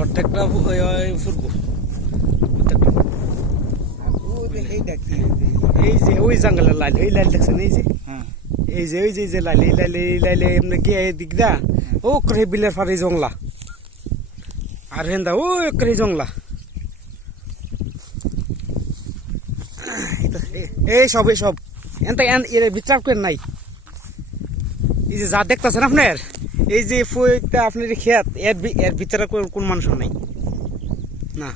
অর্ধেকটা ফুরবো। এই যে ওই জঙ্গলের লাইল, এই লাইল দেখছেন? এই যে এই যে ওই যে যে লাইল, এই লাইলে এমনি গিয়ে দিক দা ও করে বিলের ফারে জংলা আর হেন্দা ও করে জংলা। এই সব এনটা এর বিচার করেন নাই। এই যে যা দেখতেছেন আপনার, এই যে আপনার খেত এর ভিতরে কোন মানুষ নাই না।